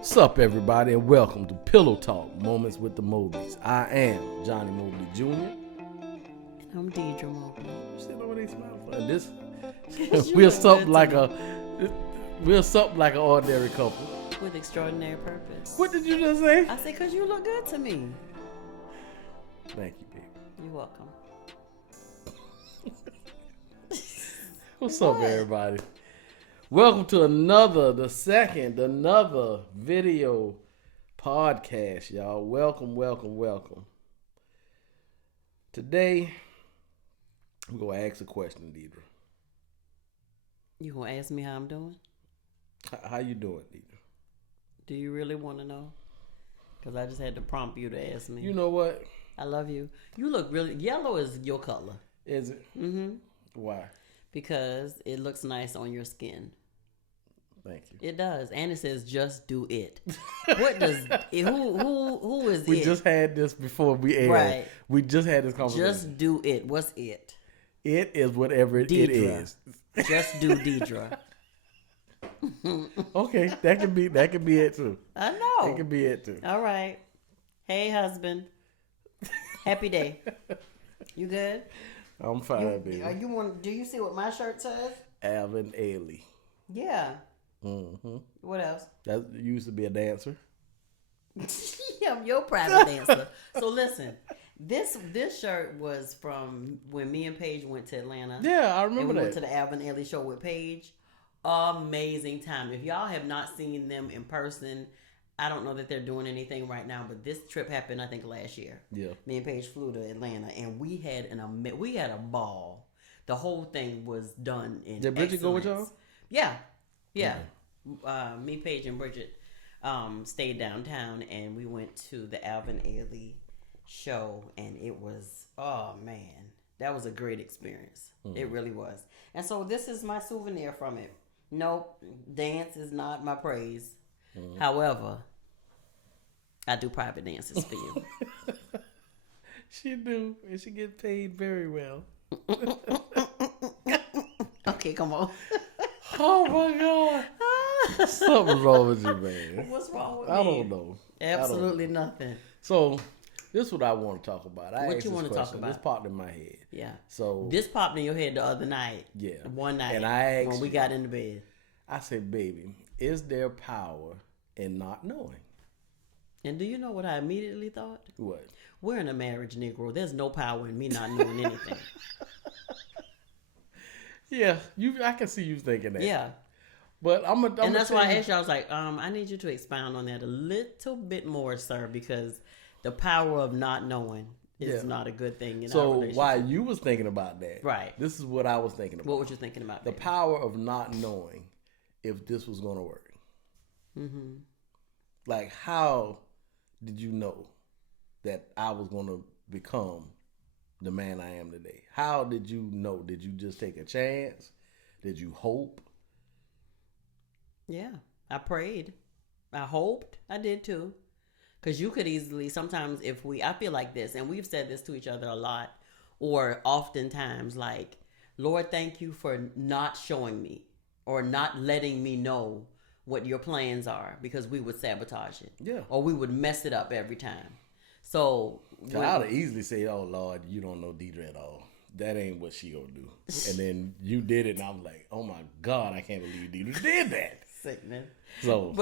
What's up, everybody, and welcome to Pillow Talk Moments with the Mobleys. I am Johnnie Mobley Jr. And I'm Deirdra Mobley. You see what they smell for? This we're something like an ordinary couple with extraordinary purpose. What did you just say? I said, because you look good to me. Thank you, baby. You're welcome. What's up, everybody? Welcome to another video podcast, y'all. Welcome. Today, I'm going to ask a question, Deirdra. You going to ask me how I'm doing? How you doing, Deirdra? Do you really want to know? Because I just had to prompt you to ask me. You know what? I love you. You look really... Yellow is your color. Is it? Mm-hmm. Why? Because it looks nice on your skin. Thank you. It does, and it says "just do it." What does it, who is we it? We just had this before we aired. Right. We just had this conversation. Just do it. What's it? It is whatever Deirdra. It is. Just do Deirdra. Okay, that could be it too. I know. It could be it too. All right. Hey, husband. Happy day. You good? I'm fine, baby. Do you see what my shirt says? Alvin Ailey. Yeah. Mm-hmm. What else? That used to be a dancer. I'm your private dancer. So listen, this shirt was from when me and Paige went to Atlanta. Yeah, I remember that. We went to the Alvin Ailey show with Paige. Amazing time. If y'all have not seen them in person, I don't know that they're doing anything right now, but this trip happened I think last year. Yeah. Me and Paige flew to Atlanta, and we had a ball. The whole thing was done in Did Bridget go with y'all? Yeah. Me, Paige, and Bridget stayed downtown, and we went to the Alvin Ailey show, and it was, oh man, that was a great experience. Mm-hmm. It really was. And so this is my souvenir from it. Nope, dance is not my praise. Mm-hmm. However, I do private dances for you. She do, and she gets paid very well. Okay, come on. Oh my God. Something's wrong with you, man. What's wrong with me? I don't know. Absolutely nothing. So, this is what I want to talk about. What you want to talk about? This popped in my head. Yeah. So this popped in your head the other night. Yeah. One night. And I asked when we got into bed. I said, baby, is there power in not knowing? And do you know what I immediately thought? What? We're in a marriage, Negro. There's no power in me not knowing anything. Yeah, I can see you thinking that. Yeah. But I'm and that's why I asked you, I was like, I need you to expound on that a little bit more, sir, because the power of not knowing is not a good thing in our relationship. So while you was thinking about that, right? This is what I was thinking about. What was you thinking about? The power of not knowing if this was going to work. Mm-hmm. Like, how did you know that I was going to become the man I am today? How did you know? Did you just take a chance? Did you hope? Yeah, I prayed. I hoped. I did too. Because you could easily, sometimes I feel like this, and we've said this to each other a lot, or oftentimes like, Lord, thank you for not showing me or not letting me know what your plans are, because we would sabotage it. Yeah. Or we would mess it up every time. So I would have easily said, oh Lord, you don't know Deirdra at all. That ain't what she gonna do. And then you did it, and I'm like, oh my God, I can't believe Deirdra did that. Sickening. So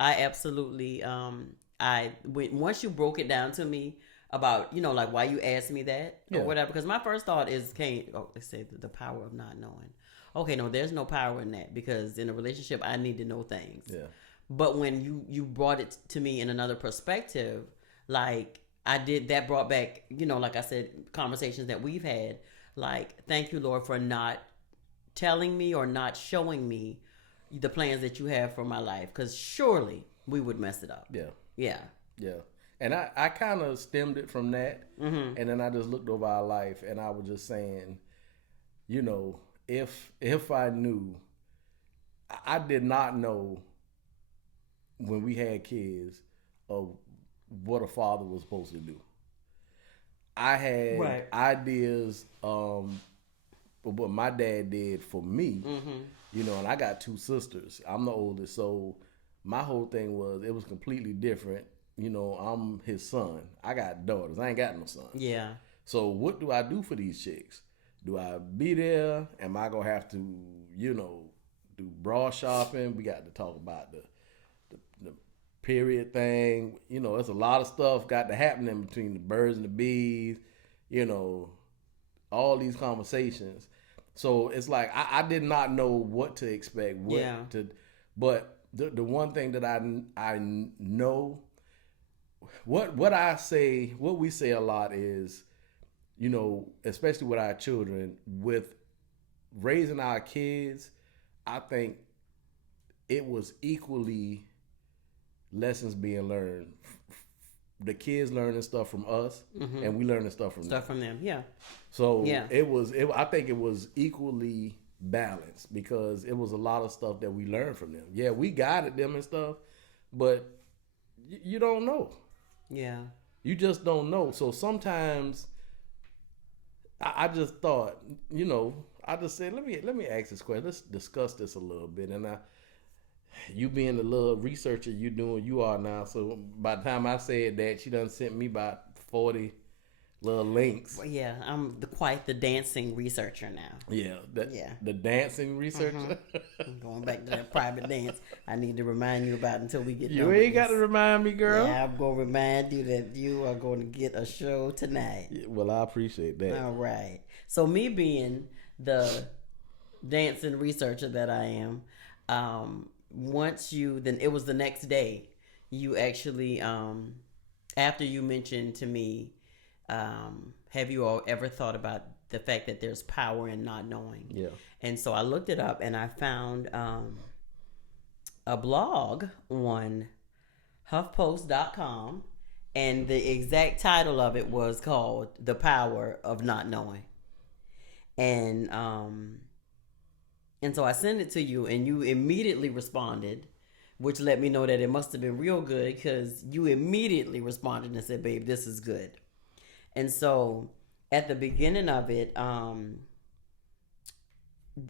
I absolutely once you broke it down to me about, like why you asked me that or whatever, because my first thought is let's say the power of not knowing. Okay, no, there's no power in that, because in a relationship I need to know things. Yeah. But when you brought it to me in another perspective, like I did, that brought back, like I said, conversations that we've had, like, thank you, Lord, for not telling me or not showing me the plans that you have for my life, because surely we would mess it up. Yeah. And I kind of stemmed it from that, mm-hmm. and then I just looked over our life, and I was just saying, if I knew, I did not know when we had kids of what a father was supposed to do. I had ideas what my dad did for me, and I got 2 sisters. I'm the oldest, so my whole thing was it was completely different. I'm his son. I got daughters. I ain't got no son. Yeah. So what do I do for these chicks? Do I be there? Am I gonna have to, do bra shopping? We got to talk about the period thing. There's a lot of stuff got to happen in between the birds and the bees. All these conversations. So it's like I did not know what to expect. But the one thing that I know, what we say a lot is, especially with our children, with raising our kids, I think it was equally lessons being learned. The kids learning stuff from us, and we learning stuff from them. Yeah. So I think it was equally balanced because it was a lot of stuff that we learned from them. Yeah, we guided them and stuff, but you don't know. Yeah. You just don't know. So sometimes I just thought, I just said, let me ask this question. Let's discuss this a little bit. And you being the little researcher you are now. So by the time I said that, she done sent me about 40 little links. Well, yeah, I'm quite the dancing researcher now. Yeah, the dancing researcher. Going back to that private dance, I need to remind you about until we get done. You ain't got to remind me, girl. Yeah, I'm going to remind you that you are going to get a show tonight. Yeah, well, I appreciate that. All right. So me being the dancing researcher that I am, then it was the next day, you actually, after you mentioned to me, have you all ever thought about the fact that there's power in not knowing? Yeah. And so I looked it up and I found a blog on HuffPost.com, and the exact title of it was called "The Power of Not Knowing." And so I sent it to you, and you immediately responded, which let me know that it must have been real good, because you immediately responded and said, "Babe, this is good." And so at the beginning of it,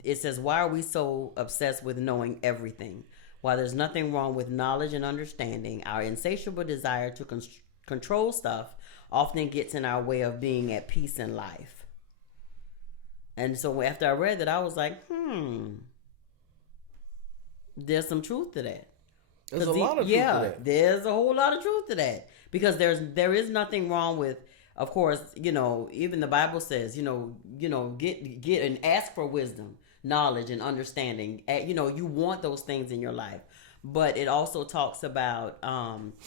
it says, "Why are we so obsessed with knowing everything? While there's nothing wrong with knowledge and understanding, our insatiable desire to control stuff often gets in our way of being at peace in life." And so after I read that, I was like, there's some truth to that. There's a lot of truth to that. There's a whole lot of truth to that. Because there is nothing wrong with, of course, even the Bible says, get and ask for wisdom, knowledge, and understanding. You want those things in your life. But it also talks about,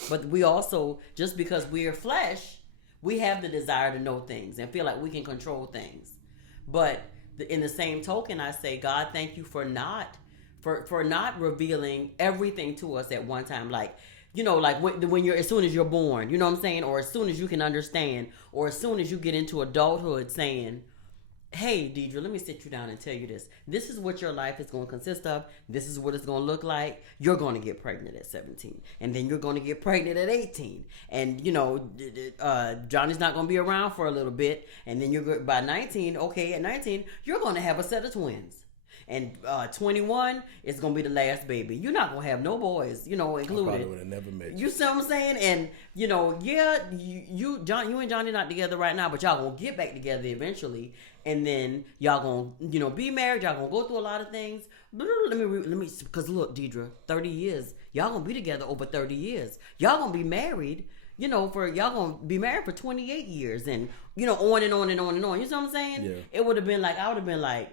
but we also, just because we're flesh, we have the desire to know things and feel like we can control things. But in the same token, I say, God, thank you for not revealing everything to us at one time. Like, when you're, as soon as you're born, you know what I'm saying? Or as soon as you can understand, or as soon as you get into adulthood, saying, "Hey, Deirdra, let me sit you down and tell you this. This is what your life is going to consist of. This is what it's going to look like. You're going to get pregnant at 17. And then you're going to get pregnant at 18. And, Johnny's not going to be around for a little bit. And then by 19, at 19, you're going to have a set of twins. And 21 is going to be the last baby. You're not going to have no boys, included. I probably would have never met you. You see what I'm saying? And, you and Johnny not together right now, but y'all going to get back together eventually. And then y'all going to, be married. Y'all going to go through a lot of things. Let me, because look, Deirdra, 30 years. Y'all going to be together over 30 years. Y'all going to be married, y'all going to be married for 28 years. And, on and on and on and on. You see what I'm saying? Yeah. It would have been like, I would have been like,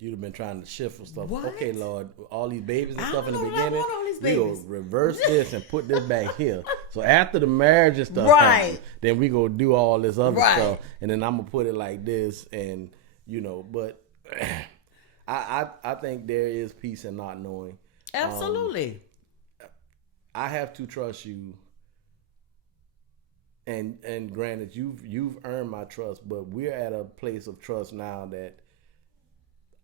you'd have been trying to shift for stuff. What? Okay, Lord, all these babies and stuff in the beginning, we gonna reverse this and put this back here. So after the marriage and stuff, happens, then we gonna do all this other stuff, and then I'm gonna put it like this, and But I think there is peace in not knowing. Absolutely. I have to trust you, and granted, you've earned my trust, but we're at a place of trust now that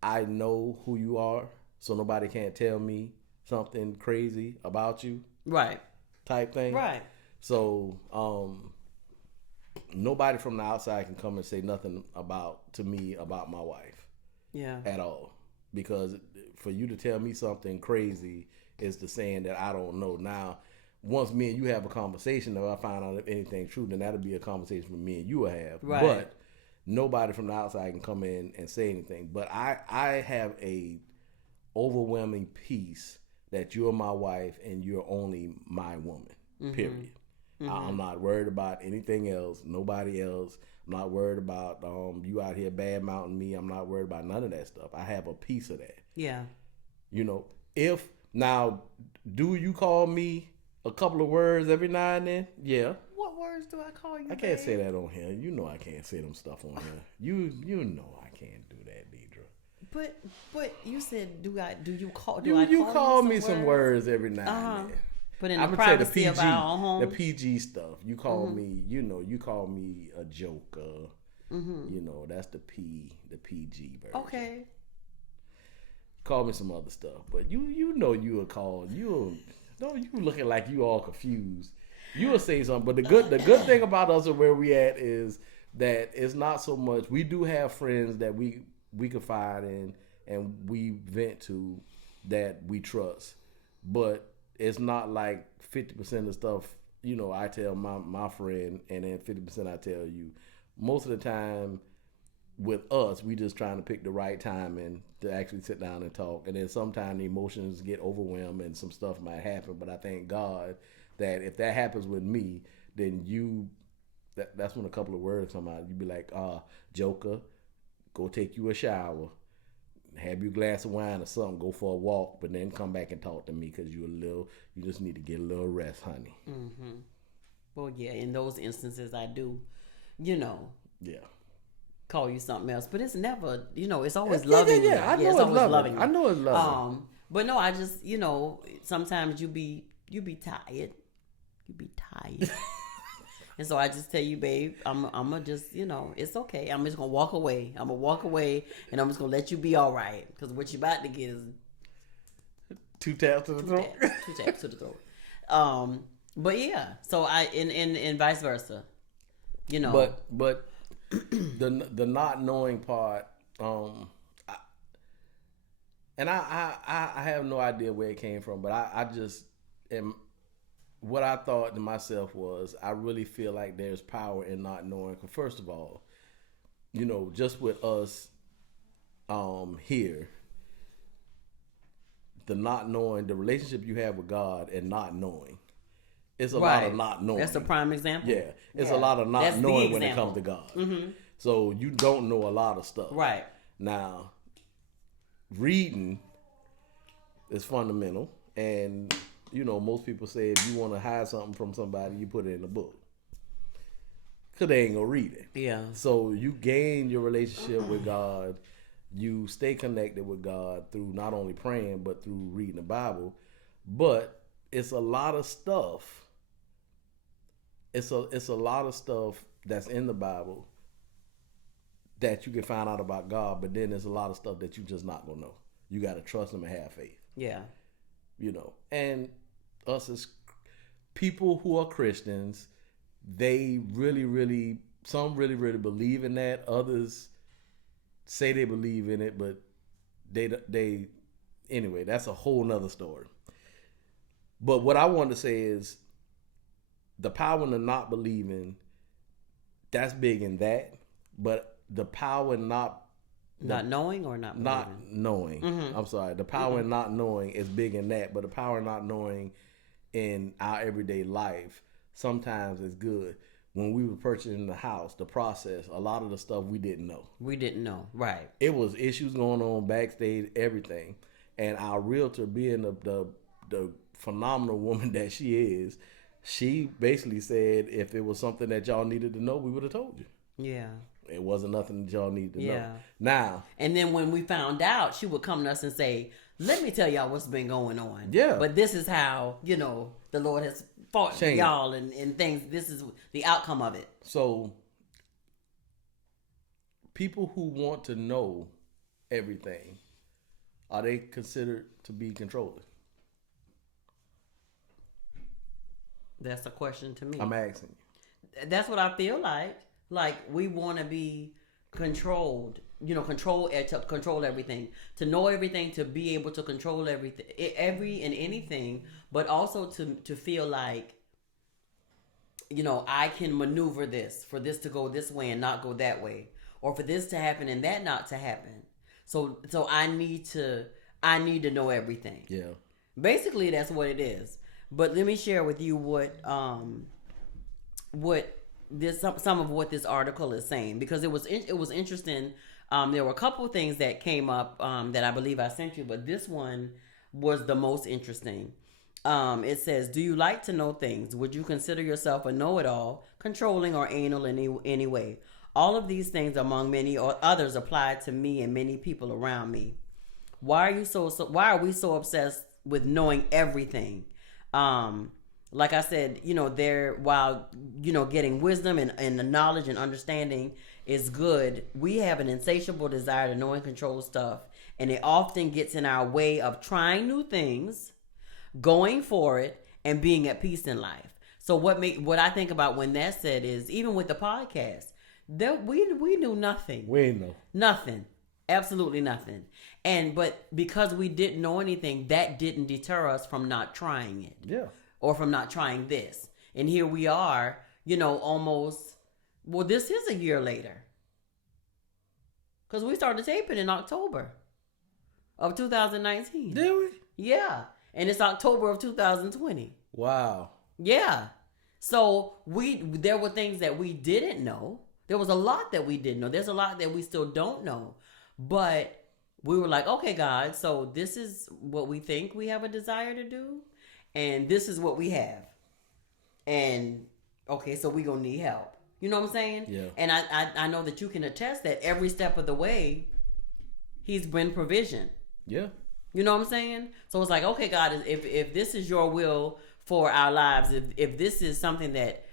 I know who you are, so nobody can't tell me something crazy about you. Right. Type thing. Right. So, nobody from the outside can come and say nothing to me about my wife. Yeah. At all. Because for you to tell me something crazy is the saying that I don't know. Now, once me and you have a conversation, if I find out if anything's true, then that'll be a conversation with me and you will have. Right. But nobody from the outside can come in and say anything. But I have a overwhelming peace that you're my wife and you're only my woman. Period. I'm not worried about anything else, nobody else. I'm not worried about you out here bad mouthing me. I'm not worried about none of that stuff. I have a piece of that. Yeah. You know, do you call me a couple of words every now and then? Yeah. What words do I call you? I can't say that on here. You know I can't say them stuff on here. You know I can't do that, Deirdra. But you said do you call you call me some words every now and then. But in the privacy of our own home. The PG stuff. You call me, you call me a joker. You know, that's the PG version. Okay. Call me some other stuff. But you know you will call you looking like you all confused. You will say something. But the good thing about us and where we at is that it's not so much. We do have friends that we confide in and we vent to that we trust. But it's not like 50% of stuff, you know, I tell my friend and then 50% I tell you. Most of the time with us, we just trying to pick the right time and to actually sit down and talk. And then sometimes the emotions get overwhelmed and some stuff might happen. But I thank God that if that happens with me, then that's when a couple of words come out. You be like, joker, go take you a shower. Have you a glass of wine or something, go for a walk, but then come back and talk to me because you just need to get a little rest, honey. Well, yeah, in those instances I do, you know. Yeah. Call you something else, but it's never, you know, it's always loving. Yeah, I know it's loving. I know it's loving. But no, I just, you know, sometimes you be tired. You be tired. And so I just tell you, babe, I'm gonna just, you know, it's okay. I'm just gonna walk away. I'm gonna walk away, and I'm just gonna let you be all right. Because what you about to get is 2 taps to the throat. 2 taps to the throat. But yeah, so and vice versa, you know. But the not knowing part, and I have no idea where it came from, but I just am. What I thought to myself was, I really feel like there's power in not knowing. Because first of all, you know, just with us here, the not knowing, the relationship you have with God and not knowing, it's a lot of not knowing. That's a prime example. Yeah, it's a lot of not knowing when it comes to God. So you don't know a lot of stuff. Right. Now, reading is fundamental, and you know, most people say if you want to hide something from somebody, you put it in a book. Because they ain't going to read it. Yeah. So you gain your relationship with God. You stay connected with God through not only praying, but through reading the Bible. But it's a lot of stuff. It's a lot of stuff that's in the Bible that you can find out about God. But then there's a lot of stuff that you just not going to know. You got to trust Him and have faith. Yeah. You know, and us as people who are Christians, they some really believe in that. Others say they believe in it, but they anyway, that's a whole nother story. But what I want to say is the power in the not believing, that's big in that, but the power in not knowing or not believing? Not knowing. I'm sorry. The power in not knowing is big in that, but the power in not knowing in our everyday life sometimes is good. When we were purchasing the house, the process, a lot of the stuff we didn't know. Right. It was issues going on backstage, everything. And our realtor, being the phenomenal woman that she is, she basically said if it was something that y'all needed to know, we would have told you. Yeah. It wasn't nothing that y'all needed to know. Now. And then when we found out, she would come to us and say, let me tell y'all what's been going on. Yeah. But this is how, you know, the Lord has fought for y'all and things. This is the outcome of it. So, people who want to know everything, are they considered to be controlling? That's a question to me. I'm asking you. That's what I feel like. Like we want to be controlled, to control everything, to know everything, to be able to control everything, every and anything, but also to feel like, I can maneuver this for this to go this way and not go that way, or for this to happen and that not to happen. So I need to know everything. Yeah. Basically, that's what it is. But let me share with you what some of what this article is saying, because it was interesting. There were a couple of things that came up that I believe I sent you, but this one was the most interesting. It says, "Do you like to know things? Would you consider yourself a know-it-all, controlling, or anal in any way? All of these things, among many or others, apply to me and many people around me. Why are we so obsessed with knowing everything?" Like I said, while getting wisdom and the knowledge and understanding is good, we have an insatiable desire to know and control stuff, and it often gets in our way of trying new things, going for it, and being at peace in life. So what I think about when that's said is, even with the podcast, that we knew nothing. We ain't know nothing, absolutely nothing. But because we didn't know anything, that didn't deter us from not trying it. Yeah. Or from not trying this. And here we are, almost, this is a year later. Because we started taping in October of 2019. Did we? Yeah. And it's October of 2020. Wow. Yeah. So there were things that we didn't know. There was a lot that we didn't know. There's a lot that we still don't know. But we were like, okay, God, so this is what we think we have a desire to do. And this is what we have. And, okay, so we're going to need help. You know what I'm saying? Yeah. And I know that you can attest that every step of the way, he's been provision. Yeah. You know what I'm saying? So it's like, okay, God, if this is your will for our lives, if this is something that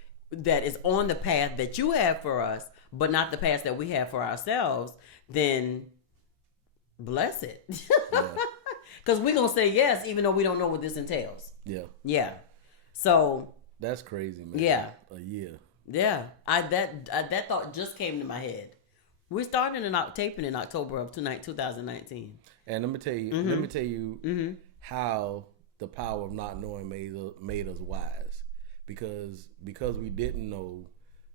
is on the path that you have for us, but not the path that we have for ourselves, then bless it. Yeah. Because we're going to say yes, even though we don't know what this entails. Yeah. Yeah. So. That's crazy, man. Yeah. A year. Yeah. That thought just came to my head. We're starting taping in October of 2019. And let me tell you, how the power of not knowing made us wise. Because we didn't know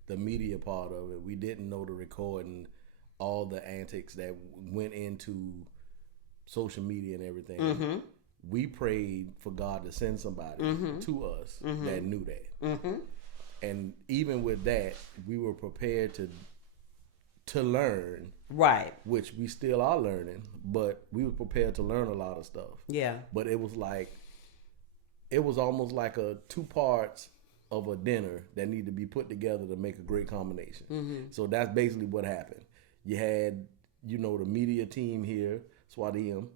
the media part of it. We didn't know the recording, all the antics that went into social media and everything. Mm-hmm. We prayed for God to send somebody to us that knew that. Mm-hmm. And even with that, we were prepared to learn. Right. Which we still are learning, but we were prepared to learn a lot of stuff. Yeah. But it was almost like a 2 parts of a dinner that need to be put together to make a great combination. Mm-hmm. So that's basically what happened. You had, the media team here, Swadium,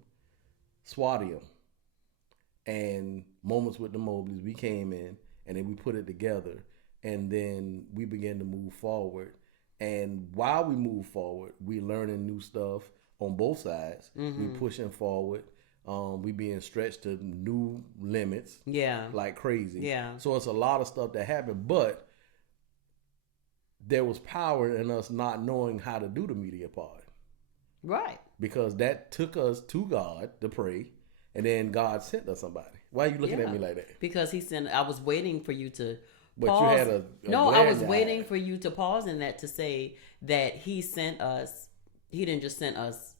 and Moments with the Mobleys. We came in and then we put it together, and then we began to move forward. And while we move forward, we learning new stuff on both sides. Mm-hmm. We pushing forward. We being stretched to new limits. Yeah. Like crazy. Yeah. So it's a lot of stuff that happened, but there was power in us not knowing how to do the media part. Right. Because that took us to God to pray, and then God sent us somebody. Why are you looking at me like that? Because I was waiting for you to but pause. You had a no, I was waiting for you to pause in that to say that he sent us. He didn't just send us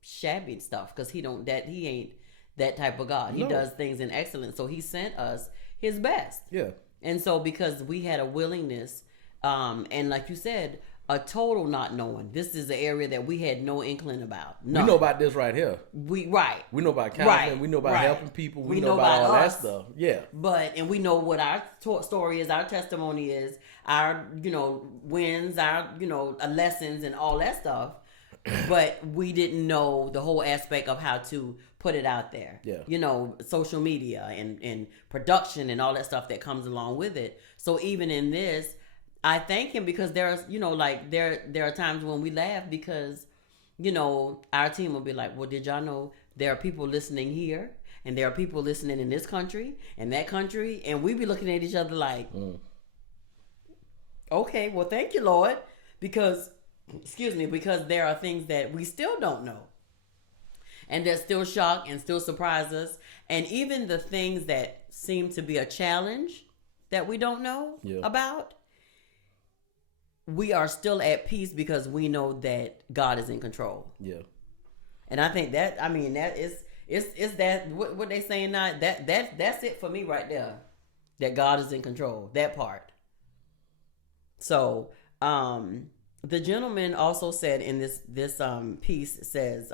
shabby stuff, because he ain't that type of God. He does things in excellence. So he sent us his best. Yeah. And so because we had a willingness, and like you said, a total not knowing. This is an area that we had no inkling about. No. We know about this right here. We know about counseling. Right. We know about helping people. We know about all that stuff. Yeah. And we know what our story is, our testimony is, our, wins, our, lessons and all that stuff. But we didn't know the whole aspect of how to put it out there. Yeah. Social media and production and all that stuff that comes along with it. So even in this, I thank him, because there's, there are times when we laugh because, our team will be like, well, did y'all know there are people listening here, and there are people listening in this country and that country, and we be looking at each other like, Okay, well, thank you, Lord, because there are things that we still don't know, and that still shock and still surprise us, and even the things that seem to be a challenge that we don't know about, we are still at peace because we know that God is in control. Yeah. And I think that, I mean, that is that what they saying now? That's it for me right there. That God is in control. That part. So, the gentleman also said in this piece says,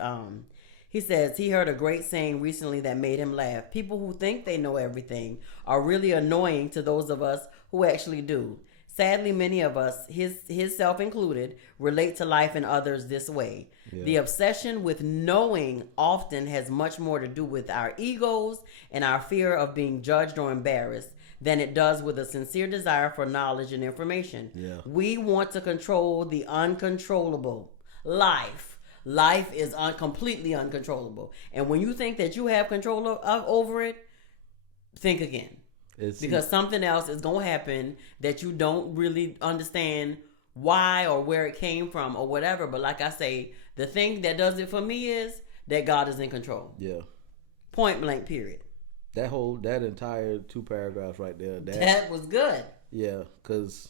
he says he heard a great saying recently that made him laugh. People who think they know everything are really annoying to those of us who actually do. Sadly, many of us, his self included, relate to life and others this way. Yeah. The obsession with knowing often has much more to do with our egos and our fear of being judged or embarrassed than it does with a sincere desire for knowledge and information. Yeah. We want to control the uncontrollable. Life is completely uncontrollable. And when you think that you have control over it, think again. Because something else is going to happen that you don't really understand why or where it came from or whatever. But like I say, the thing that does it for me is that God is in control. Yeah. Point blank, period. That entire 2 paragraphs right there. That was good. Yeah, because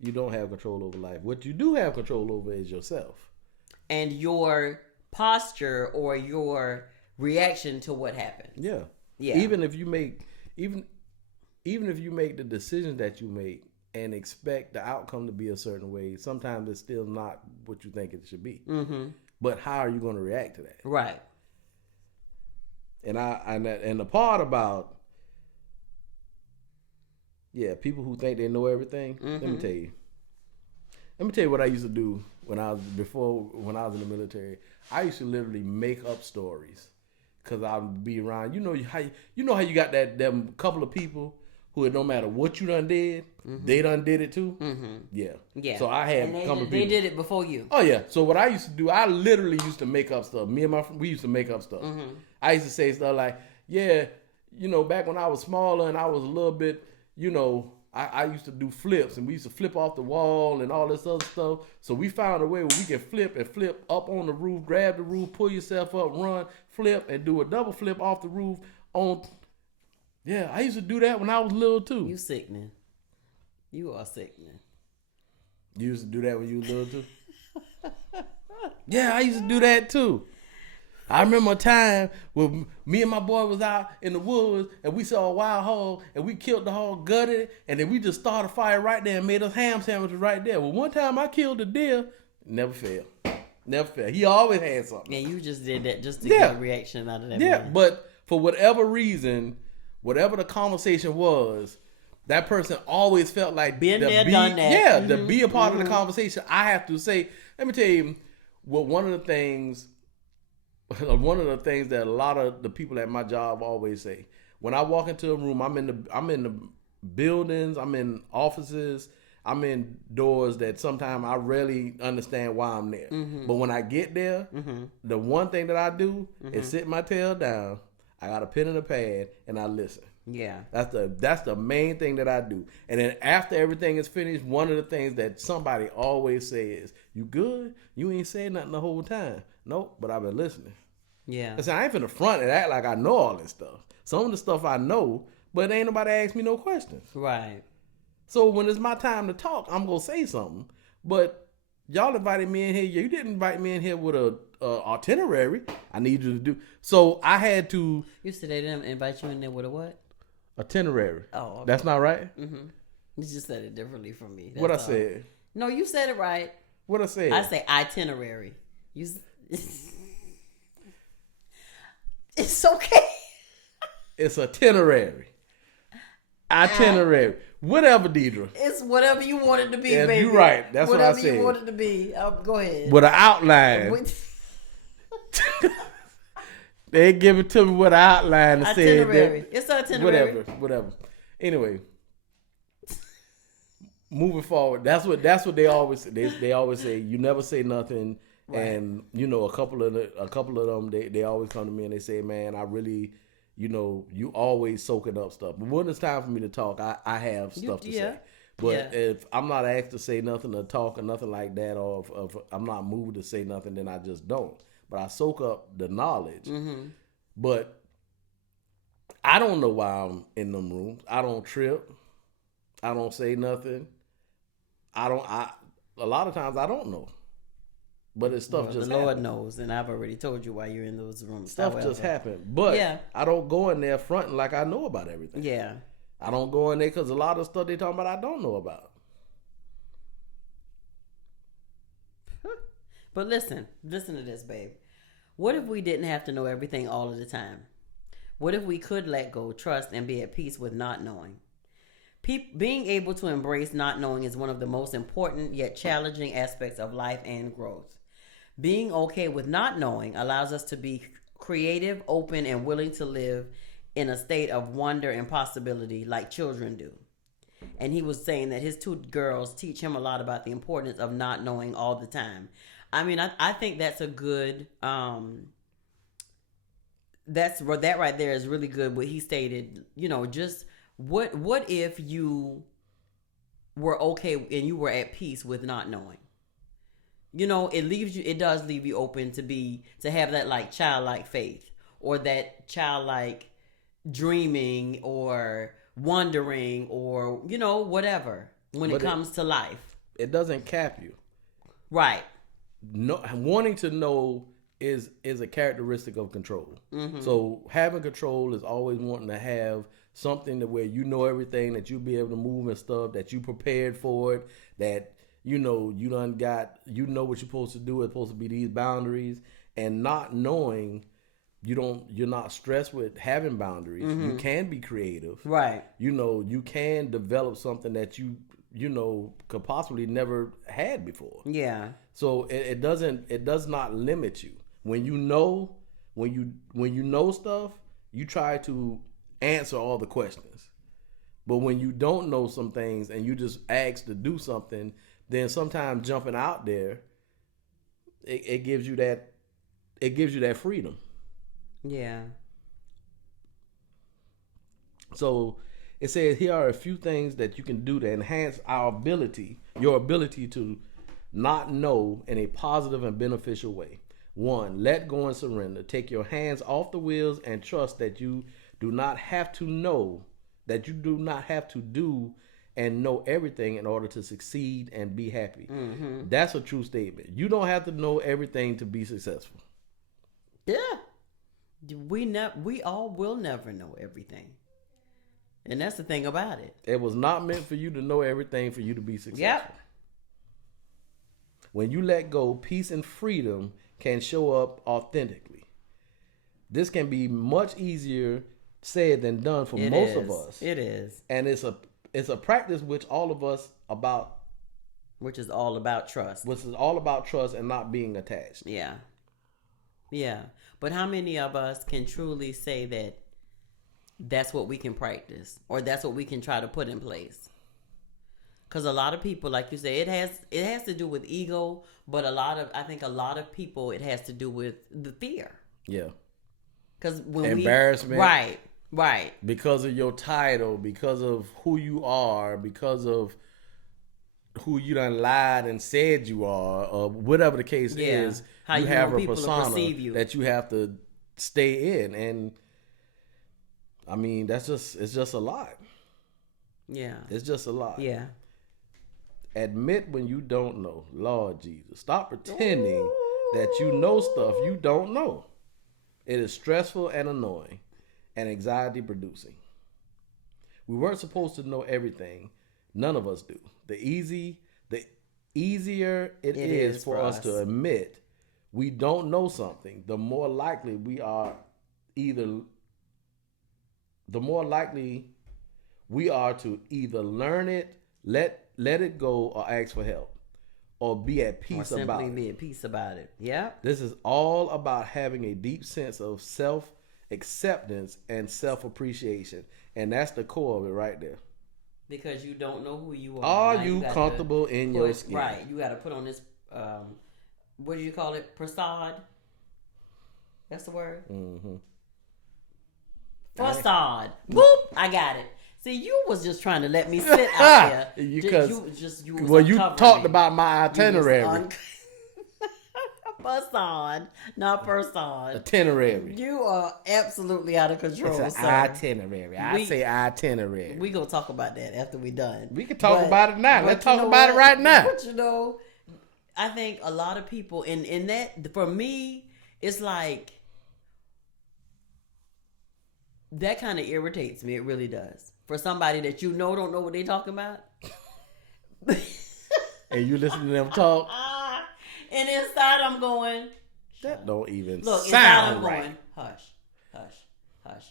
you don't have control over life. What you do have control over is yourself. And your posture or your reaction to what happened. Yeah. Yeah. Even if you make the decisions that you make and expect the outcome to be a certain way, sometimes it's still not what you think it should be. Mm-hmm. But how are you going to react to that? Right. And the part about people who think they know everything. Mm-hmm. Let me tell you what I used to do when I was in the military. I used to literally make up stories. Cause I'd be around, you know how you got them couple of people who no matter what you done did, mm-hmm. they done did it too. Mm-hmm. Yeah. So I had a couple of people. They did it before you. Oh yeah. So what I used to do, I literally used to make up stuff. Me and my friend, we used to make up stuff. Mm-hmm. I used to say stuff like, back when I was smaller and I was a little bit, I used to do flips, and we used to flip off the wall and all this other stuff. So we found a way where we can flip up on the roof, grab the roof, pull yourself up, run, flip, and do a double flip off the roof on. Yeah, I used to do that when I was little too. You sickening. You are sickening. You used to do that when you were little too? Yeah, I used to do that too. I remember a time when me and my boy was out in the woods and we saw a wild hog and we killed the hog, gutted it, and then we just started a fire right there and made us ham sandwiches right there. Well, one time I killed a deer, never failed. Never failed. He always had something. Yeah, you just did that just to get a reaction out of that. Yeah, man. But for whatever reason, whatever the conversation was, that person always felt like done that. Yeah, to be a part of the conversation, I have to say, let me tell you what one of the things that a lot of the people at my job always say. When I walk into a room, I'm in the buildings, I'm in offices, I'm in doors that sometimes I rarely understand why I'm there. Mm-hmm. But when I get there, mm-hmm. the one thing that I do mm-hmm. is sit my tail down. I got a pen and a pad, and I listen. Yeah, that's the main thing that I do. And then after everything is finished, one of the things that somebody always says, "You good? You ain't saying nothing the whole time." Nope, but I've been listening. Yeah. Cause I ain't finna front and act like I know all this stuff. Some of the stuff I know, but ain't nobody ask me no questions. Right. So when it's my time to talk, I'm gonna say something. But y'all invited me in here. You didn't invite me in here with a artinerary. I need you to do. So I had to. You said they didn't invite you in there with a what? Itinerary. Oh, okay. That's not right. Mm-hmm. You just said it differently from me. That's what I said. No, you said it right. What I said. I say itinerary. It's okay. It's itinerary. Itinerary. Whatever, Deirdra. It's whatever you want it to be, baby. You're right. That's whatever what I said. Whatever you want it to be. Go ahead. With an outline. They give it to me with an outline. Itinerary. It's itinerary. Whatever. Anyway. Moving forward. That's what they always say. They always say, you never say nothing. Right. And a couple of them, they always come to me and they say, man, I really, you always soaking up stuff. But when it's time for me to talk, I have stuff to say. But if I'm not asked to say nothing or talk or nothing like that, or if I'm not moved to say nothing, then I just don't. But I soak up the knowledge. Mm-hmm. But I don't know why I'm in them rooms. I don't trip. I don't say nothing. A lot of times I don't know. But it's stuff just the Lord knows, and I've already told you why you're in those rooms. Stuff just happened. But I don't go in there fronting like I know about everything. Yeah. I don't go in there because a lot of stuff they talking about I don't know about. But listen to this, babe. What if we didn't have to know everything all of the time? What if we could let go, trust, and be at peace with not knowing? Being able to embrace not knowing is one of the most important yet challenging aspects of life and growth. Being okay with not knowing allows us to be creative, open, and willing to live in a state of wonder and possibility like children do. And he was saying that his two girls teach him a lot about the importance of not knowing all the time. I mean, I think that's a good, that right there is really good. What he stated, just what if you were okay and you were at peace with not knowing? It does leave you open to have that like childlike faith or that childlike dreaming or wondering or whatever when it comes to life. It doesn't cap you. Right. No, wanting to know is a characteristic of control. Mm-hmm. So having control is always wanting to have something that where you know everything, that you'll be able to move and stuff, that you prepared for it, that you know what you're supposed to do. It's supposed to be these boundaries, and not knowing, you're not stressed with having boundaries. Mm-hmm. You can be creative, right? You can develop something that you could possibly never had before. Yeah. So it does not limit you. When you know stuff, you try to answer all the questions. But when you don't know some things and you just ask to do something, then sometimes jumping out there, it gives you that freedom. Yeah. So it says here are a few things that you can do to enhance your ability to not know in a positive and beneficial way. 1, let go and surrender. Take your hands off the wheels and trust that you do not have to know, that you do not have to do and know everything in order to succeed and be happy. Mm-hmm. That's a true statement. You don't have to know everything to be successful. Yeah. We all will never know everything. And that's the thing about it. It was not meant for you to know everything for you to be successful. Yep. When you let go, peace and freedom can show up authentically. This can be much easier said than done for most of us. It is. And it's a practice which is all about trust. Which is all about trust and not being attached. Yeah. Yeah. But how many of us can truly say that that's what we can practice or that's what we can try to put in place? Because a lot of people, like you say, it has to do with ego, but I think a lot of people, it has to do with the fear. Yeah. Because embarrassment. Right. Because of your title, because of who you are, because of who you done lied and said you are, or whatever the case is, how you have a persona that you have to stay in. And I mean, it's just a lot. Yeah. It's just a lot. Yeah. Admit when you don't know. Lord Jesus. Stop pretending that you know stuff you don't know. It is stressful and annoying and anxiety producing. We weren't supposed to know everything. None of us do. The easier it is for us to admit we don't know something, the more likely we are to either learn it, let it go, or ask for help, or be at peace about it. Simply be at peace about it. Yeah. This is all about having a deep sense of self-acceptance and self-appreciation, and that's the core of it right there. Because you don't know who you are. Are you comfortable in your skin? Right. You got to put on this, what do you call it? Facade? That's the word? Mm-hmm. Facade. Boop! I got it. See, you was just trying to let me sit out there. You talked about my itinerary. Person, not person. Itinerary. You are absolutely out of control. It's an itinerary. I say itinerary. We gonna talk about that after we done. We can talk about it now. Let's talk about it right now. But I think a lot of people in that, for me, it's like that kind of irritates me. It really does. For somebody that don't know what they talking about. And you listen to them talk. And inside I'm going, that don't even look, sound I'm right. Going, hush, hush, hush,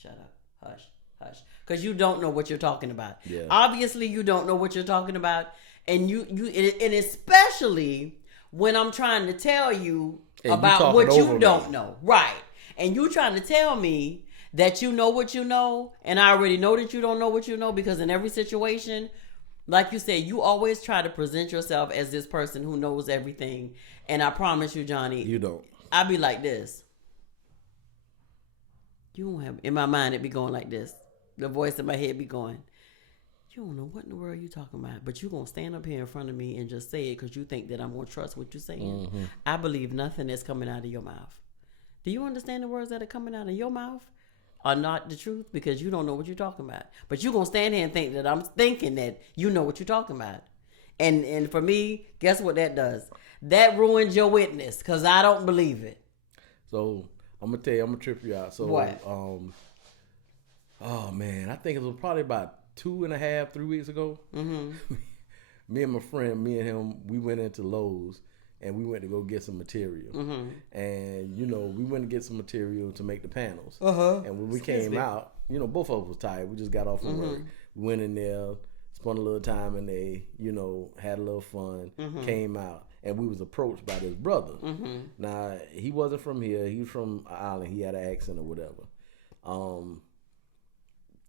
shut up, hush, hush. Because you don't know what you're talking about. Yeah. Obviously, you don't know what you're talking about. And and especially when I'm trying to tell you about what you don't know. Right. And you trying to tell me that you know what you know, and I already know that you don't know what you know, because in every situation, like you said, you always try to present yourself as this person who knows everything. And I promise you, Johnny, you don't. I be like this. You don't have, in my mind, it be going like this. The voice in my head be going, you don't know what in the world you talking about, but you going to stand up here in front of me and just say it because you think that I'm going to trust what you're saying. Mm-hmm. I believe nothing that's coming out of your mouth. Do you understand the words that are coming out of your mouth are not the truth? Because you don't know what you're talking about. But you're going to stand here and think that I'm thinking that you know what you're talking about. And for me, guess what that does? That ruins your witness, because I don't believe it. So, I'm going to tell you, I'm going to trip you out. So, what? Oh, man, I think it was probably about 2.5, 3 weeks ago. Mm-hmm. Me and my friend, me and him, we went into Lowe's. And we went to go get some material. Mm-hmm. And, we went to get some material to make the panels. Uh-huh. And when we came out, both of us was tired. We just got off from work. We went in there, spent a little time in there, had a little fun, came out. And we was approached by this brother. Mm-hmm. Now, he wasn't from here. He was from Ireland. He had an accent or whatever.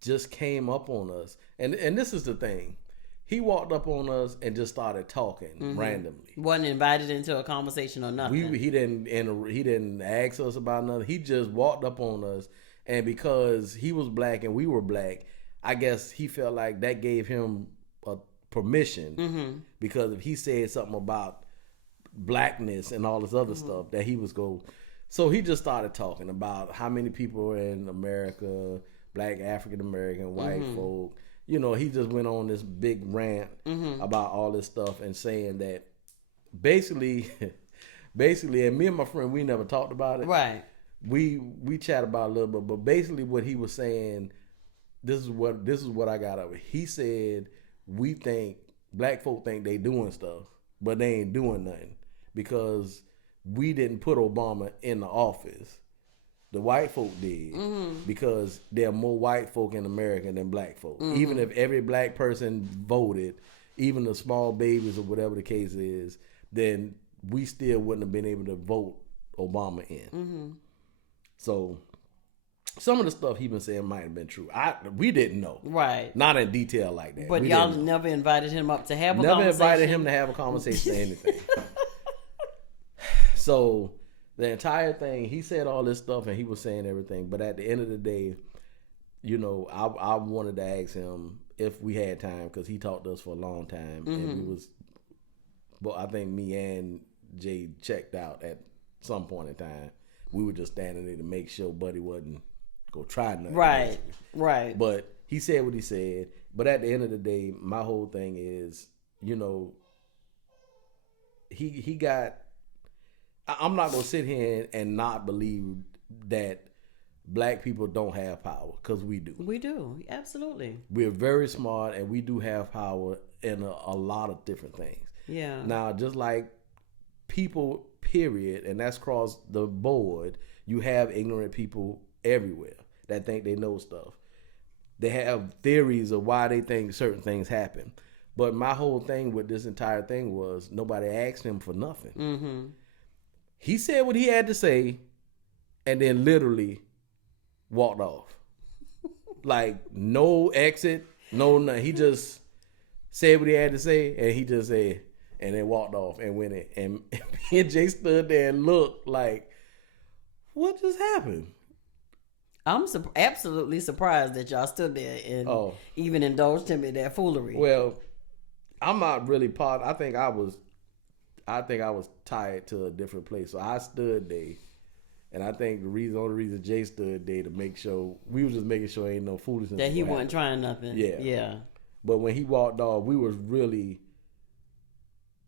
Just came up on us. And this is the thing. He walked up on us and just started talking randomly. Wasn't invited into a conversation or nothing. He didn't ask us about nothing. He just walked up on us, and because he was black and we were black, I guess he felt like that gave him a permission, because if he said something about blackness and all this other stuff, that he was go. So he just started talking about how many people are in America, black, African American, white folk. He just went on this big rant about all this stuff and saying that basically, and me and my friend, we never talked about it. Right. We chat about it a little bit, but basically what he was saying, this is what I got of it. He said, we think, black folk think they doing stuff, but they ain't doing nothing because we didn't put Obama in the office. The white folk did, because there are more white folk in America than black folk. Even if every black person voted, even the small babies or whatever the case is, then we still wouldn't have been able to vote Obama in. So some of the stuff he been saying might have been true. We didn't know. Right. Not in detail like that. But y'all never invited him up to have a conversation? Never invited him to have a conversation or anything. So the entire thing, he said all this stuff and he was saying everything. But at the end of the day, I wanted to ask him if we had time, because he talked to us for a long time. And I think me and Jay checked out at some point in time. We were just standing there to make sure Buddy wasn't go try nothing. Right, right. But he said what he said. But at the end of the day, my whole thing is, he got. I'm not gonna sit here and not believe that black people don't have power, because we do. We do, absolutely. We're very smart, and we do have power in a lot of different things. Yeah. Now, just like people, period, and that's across the board, you have ignorant people everywhere that think they know stuff. They have theories of why they think certain things happen. But my whole thing with this entire thing was nobody asked him for nothing. He said what he had to say, and then literally walked off. Like, no exit, no nothing. He just said what he had to say, and he just said, and then walked off and went in. And me and Jay stood there and looked like, what just happened? I'm absolutely surprised that y'all stood there and even indulged him in that foolery. Well, I'm not really part. I think I was tied to a different place, so I stood there, and I think the only reason Jay stood there to make sure we were just making sure ain't no foolishness that he wasn't trying nothing. Yeah. But when he walked off, we was really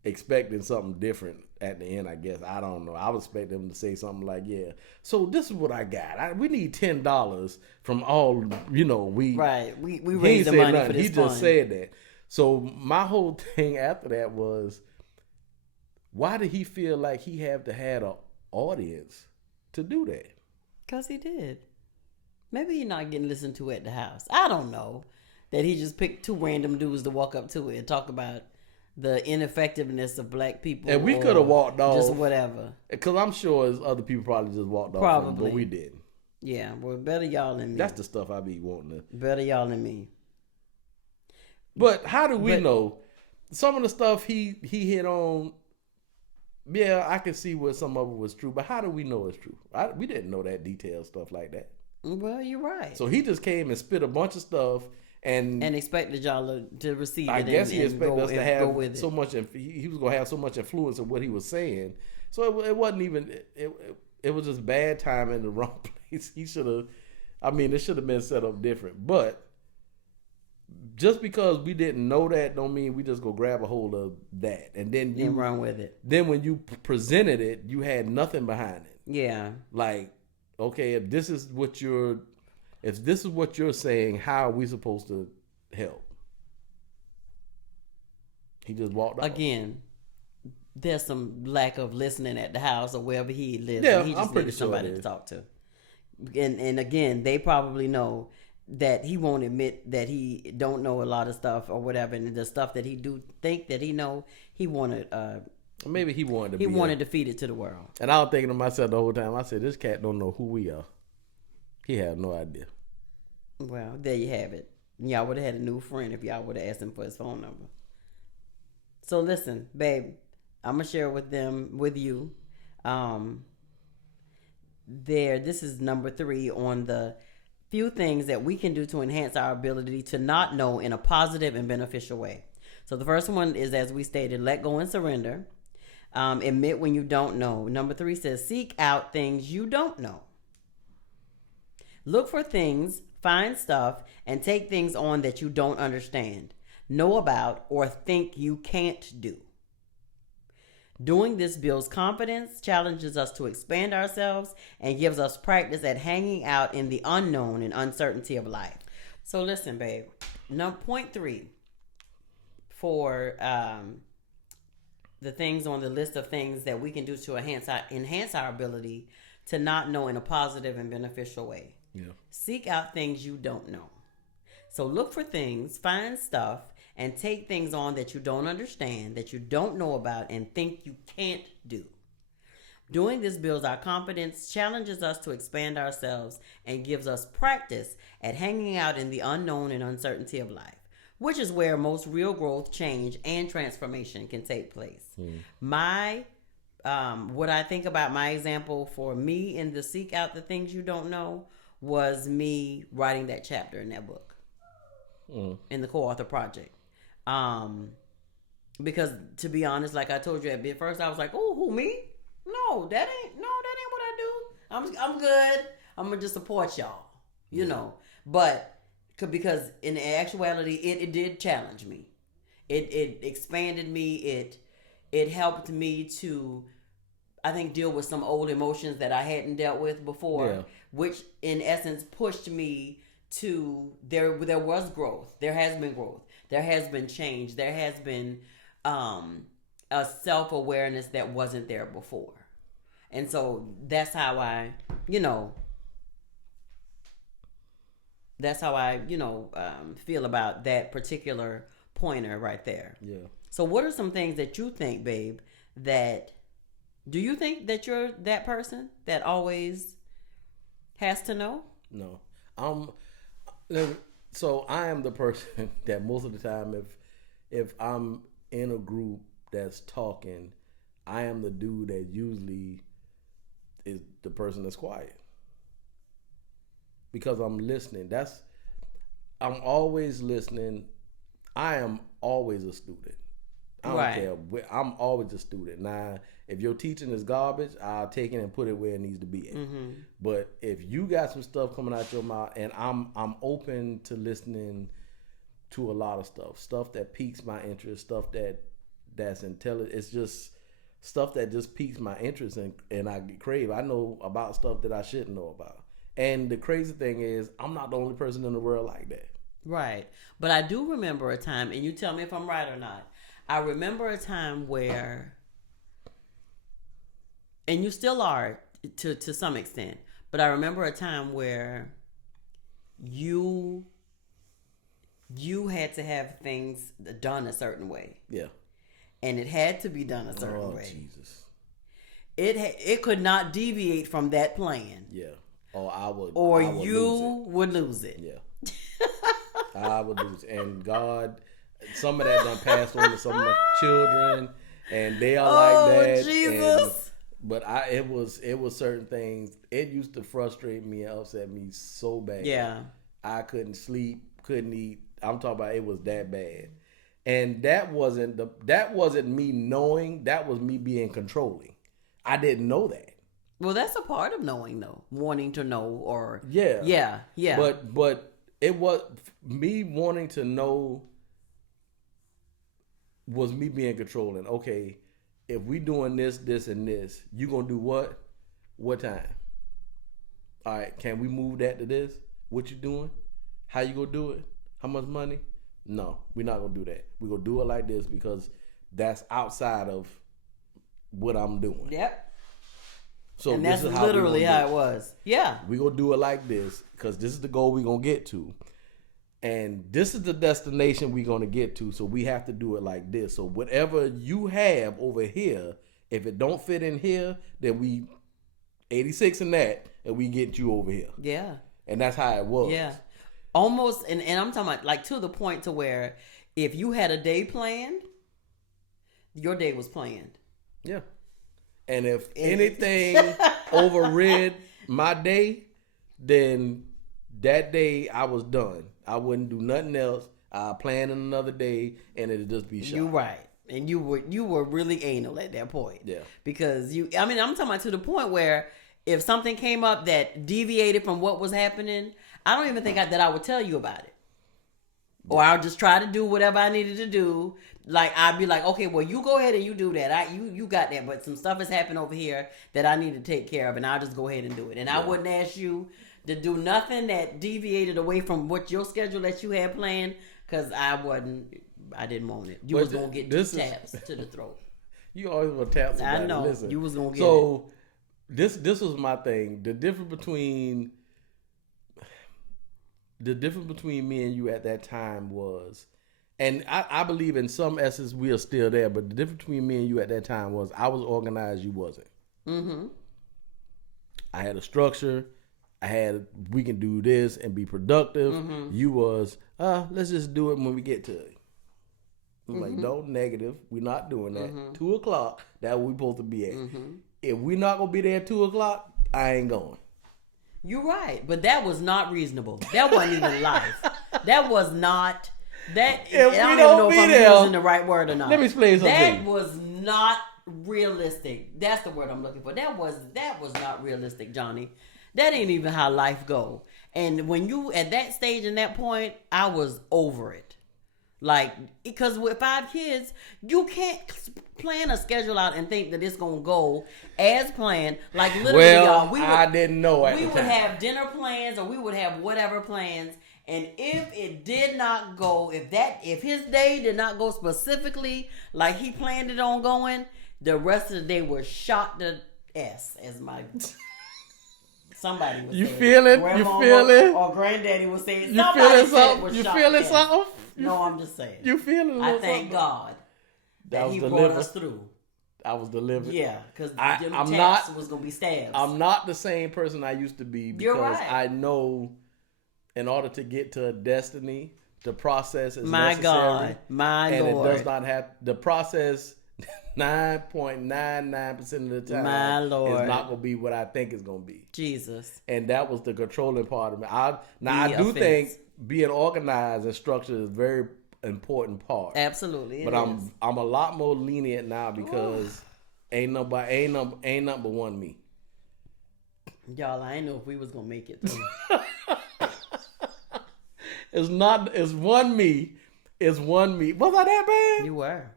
expecting something different at the end, I guess. I don't know. I was expecting him to say something like, yeah, so this is what I got. We need $10 from all, we raised the money nothing. For this He just said that. So my whole thing after that was, why did he feel like he had to have an audience to do that? Because he did. Maybe he's not getting listened to at the house. I don't know. That he just picked two random dudes to walk up to it and talk about the ineffectiveness of black people. And we could have walked off. Just whatever. Because I'm sure other people probably just walked off. But we didn't. Yeah, well, better y'all than me. That's the stuff I be wanting to. Better y'all than me. But how do we know? Some of the stuff he hit on, yeah, I can see where some of it was true. But how do we know it's true? We didn't know that detailed stuff like that. Well, you're right. So he just came and spit a bunch of stuff. And expected y'all to receive it. I guess he expected us to have so much. He was going to have so much influence of what he was saying. So it wasn't even. It was just bad time in the wrong place. He should have. I mean, it should have been set up different. But just because we didn't know that, don't mean we just go grab a hold of that and then you run with it. Then when you presented it, you had nothing behind it. Yeah. Like, okay, if this is what you're saying, how are we supposed to help? He just walked off. Again, there's some lack of listening at the house or wherever he lives. Yeah, he just needed somebody to talk to. And again, they probably know that he won't admit that he don't know a lot of stuff or whatever. And the stuff that he do think that he know, he wanted... maybe he wanted to feed it to the world. And I was thinking to myself the whole time, I said, this cat don't know who we are. He had no idea. Well, there you have it. Y'all would have had a new friend if y'all would have asked him for his phone number. So listen, babe, I'm gonna share with you. This is number 3 on the few things that we can do to enhance our ability to not know in a positive and beneficial way. So the first one is, as we stated, let go and surrender. Admit when you don't know. Number 3 says, seek out things you don't know. Look for things, find stuff, and take things on that you don't understand, know about, or think you can't do. Doing this builds confidence, challenges us to expand ourselves, and gives us practice at hanging out in the unknown and uncertainty of life. So listen, babe. Point 3 for the things on the list of things that we can do to enhance our ability to not know in a positive and beneficial way. Yeah. Seek out things you don't know. So look for things, find stuff, and take things on that you don't understand, that you don't know about, and think you can't do. Doing this builds our confidence, challenges us to expand ourselves, and gives us practice at hanging out in the unknown and uncertainty of life, which is where most real growth, change, and transformation can take place. What I think about my example for me in the seek out the things you don't know was me writing that chapter in that book in the co-author project. Because to be honest, like I told you at first, I was like, "Oh, who, me? No, that ain't what I do. I'm good. I'm gonna just support y'all, you know." But because in actuality, it did challenge me. It expanded me. It helped me to, I think, deal with some old emotions that I hadn't dealt with before, which in essence pushed me to there was growth. There has been growth. There has been change. There has been a self-awareness that wasn't there before. And so that's how I feel about that particular pointer right there. Yeah. So what are some things that you think, babe, do you think that you're that person that always has to know? No. So I am the person that most of the time, if I'm in a group that's talking, I am the dude that usually is the person that's quiet. because I'm listening. I'm always listening. I am always a student. I don't care. I'm always a student. Now, if your teaching is garbage, I'll take it and put it where it needs to be at. Mm-hmm. But if you got some stuff coming out your mouth, and I'm open to listening to a lot of stuff that piques my interest, stuff that's intelligent. It's just stuff that just piques my interest and I crave. I know about stuff that I shouldn't know about. And the crazy thing is, I'm not the only person in the world like that. Right. But I do remember a time, and you tell me if I'm right or not. I remember a time where, and you still are to some extent, but I remember a time where you had to have things done a certain way. Yeah. And it had to be done a certain way. Jesus. It could not deviate from that plan. Yeah. I would would lose it. Yeah. I would lose it. And God, some of that done passed on to some of the children, and they are like that. Jesus. But it was certain things. It used to frustrate me and upset me so bad. Yeah. I couldn't sleep, couldn't eat. I'm talking about it was that bad. And that wasn't me knowing, that was me being controlling. I didn't know that. Well, that's a part of knowing, though. Wanting to know, or yeah. But it was me wanting to know was me being controlling. Okay, if we doing this, and this, you gonna do what? What time? All right, can we move that to this? What you doing? How you gonna do it? How much money? No, we're not gonna do that. We're gonna do it like this because that's outside of what I'm doing. Yep. So and that's literally how it was. Yeah. We're gonna do it like this because this is the goal we're gonna get to. And this is the destination we're going to get to, so we have to do it like this. So whatever you have over here, if it don't fit in here, then we 86 in that, and we get you over here. Yeah. And that's how it was. Yeah. Almost, and I'm talking about like to the point to where if you had a day planned, your day was planned. Yeah. And if anything overrid my day, then that day I was done. I wouldn't do nothing else. I'll plan in another day, and it'll just be shot. You're right. And you were really anal at that point. Yeah. Because I'm talking about to the point where if something came up that deviated from what was happening, I don't even think that I would tell you about it. Or I'll just try to do whatever I needed to do. Like, I'd be like, okay, well, you go ahead and you do that. You got that. But some stuff has happened over here that I need to take care of, and I'll just go ahead and do it. And I wouldn't ask you to do nothing that deviated away from what your schedule that you had planned, because I didn't want it. You was going to get two taps to the throat. You always want to tap somebody. I know. Listen. You was going to get so, it. This was my thing. The difference between me and you at that time was, and I believe in some essence we are still there, but the difference between me and you at that time was I was organized, you wasn't. Mm-hmm. I had a structure. We can do this and be productive. Mm-hmm. You was, let's just do it when we get to it. I'm like, no, negative. We're not doing that. 2:00, that's where we supposed to be at. Mm-hmm. If we're not going to be there at 2:00, I ain't going. You're right. But that was not reasonable. That wasn't even life. That was not, that, I don't even know if I'm using the right word or not. Let me explain something. That was not realistic. That's the word I'm looking for. That was not realistic, Johnny. That ain't even how life go. And when you at that stage and that point, I was over it. Like, because with 5 kids, you can't plan a schedule out and think that it's gonna go as planned. Like literally, y'all, I didn't know at the time. We would have dinner plans or we would have whatever plans. And if it did not go, if his day did not go specifically like he planned it on going, the rest of the day was shot to S, as my somebody would say. You feel it? Or granddaddy would say it. You feeling something? You feeling something? No, I'm just saying. You feeling I thank God that he brought us through. I was delivered. Yeah, because them taps was going to be stabs. I'm not the same person I used to be, because You're right. I know in order to get to a destiny, the process is my necessary. God, my and Lord. it does not have, the process 9.99% of the time, My Lord, it's not gonna be what I think it's gonna be. Jesus. And that was the controlling part of me. I The do offense. think being organized and structured is a very important part. Absolutely, But I'm a lot more lenient now because ain't nothing but one me. Y'all, I didn't know if we was gonna make it through. It's one me. It's one me. Was I that bad? You were.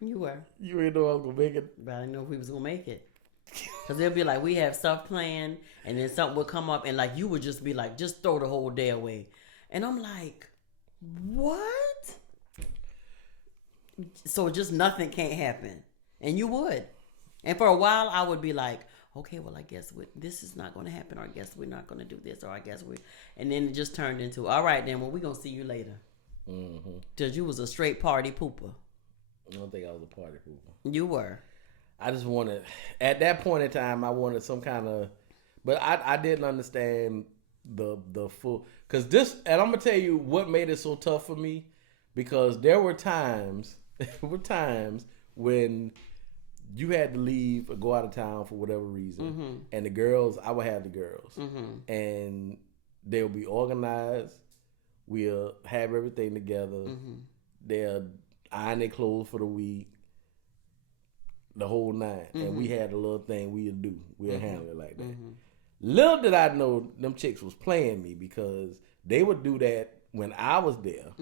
You didn't know I was gonna make it. But I didn't know if we was gonna make it. Cause it'll be like we have stuff planned, and then something would come up, and like you would just be like, just throw the whole day away, and I'm like, what? So just nothing can't happen, and you would, and for a while I would be like, okay, well I guess this is not gonna happen, or I guess we're not gonna do this, or I guess and then it just turned into, all right then, well we gonna see you later, cause you was a straight party pooper. I don't think I was a party pooper. You were. I just wanted, at that point in time, I wanted some kind of, but I didn't understand the full, because this, and I'm going to tell you what made it so tough for me, because there were times when you had to leave or go out of town for whatever reason, and the girls, I would have the girls, and they'll be organized, we'll have everything together, they'll iron their clothes for the week, the whole nine, and we had a little thing we'd do. We'd handle it like that. Little did I know them chicks was playing me, because they would do that when I was there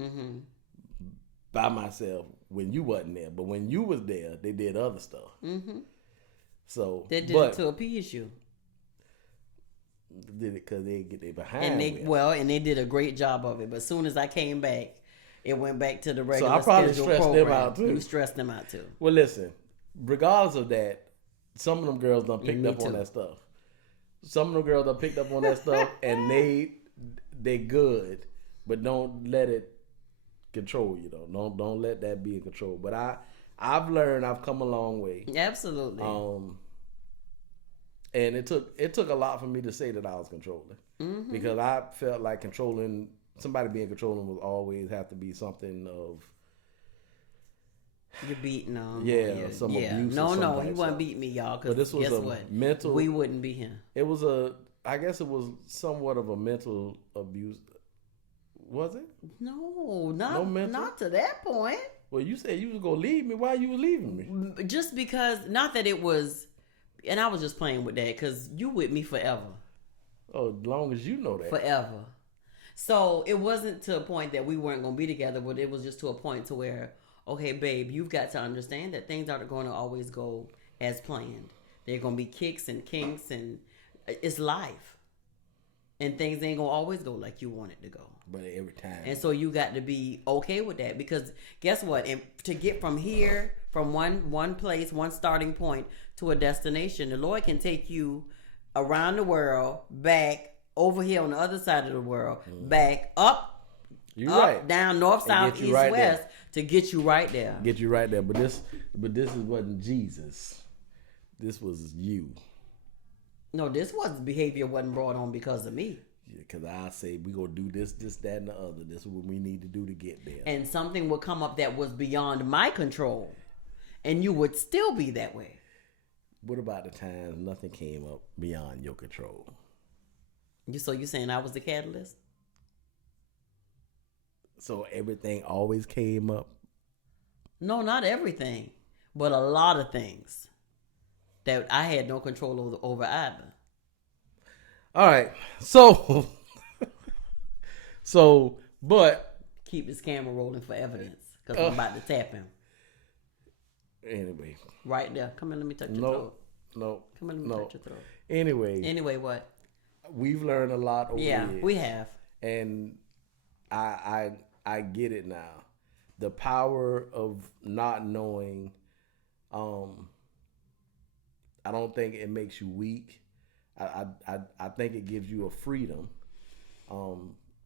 by myself when you wasn't there. But when you was there, they did other stuff. So they did it to appease you. Did it because they get their behind. And they did a great job of it. But as soon as I came back, it went back to the regular. So I probably schedule stressed program. them out too. You stressed them out too. Well, listen. Regardless of that, some of them girls done picked up on that stuff. Some of them girls done picked up on that stuff, and they good, but don't let it control you though. Don't let that be in control. But I've learned, I've come a long way. Absolutely. And it took a lot for me to say that I was controlling, because I felt like somebody being controlling would always have to be something of. You're beating on. Some abuse. No, he wouldn't beat me, y'all. Because this was guess what? Mental. We wouldn't be here. It was I guess it was somewhat of a mental abuse. Was it? No, not to that point. Well, you said you was gonna leave me. Why you was leaving me? Just because, not that it was, and I was just playing with that because you with me forever. Oh, as long as you know that. Forever. So it wasn't to a point that we weren't gonna be together, but it was just to a point to where, okay, babe, you've got to understand that things aren't going to always go as planned. There are going to be kicks and kinks, and it's life. And things ain't going to always go like you want it to go. But every time. And so you got to be okay with that, because guess what? And to get from here, from one place, one starting point to a destination, the Lord can take you around the world, back, over here on the other side of the world, back, up, down, north, south, east, west, to get you right there. Get you right there. But this wasn't Jesus. This was you. No, behavior wasn't brought on because of me. Yeah, because I say we gonna do this, that, and the other. This is what we need to do to get there. And something would come up that was beyond my control, and you would still be that way. What about the times nothing came up beyond your control? So you saying I was the catalyst? So everything always came up? No, not everything, but a lot of things that I had no control over either. All right. But keep this camera rolling for evidence, because I'm about to tap him. Anyway. Right there. Come here, let me touch your throat. No. Come here, let me touch your throat. Anyway, what? We've learned a lot over the years. Yeah, we have. And I get it now. The power of not knowing, I don't think it makes you weak. I think it gives you a freedom.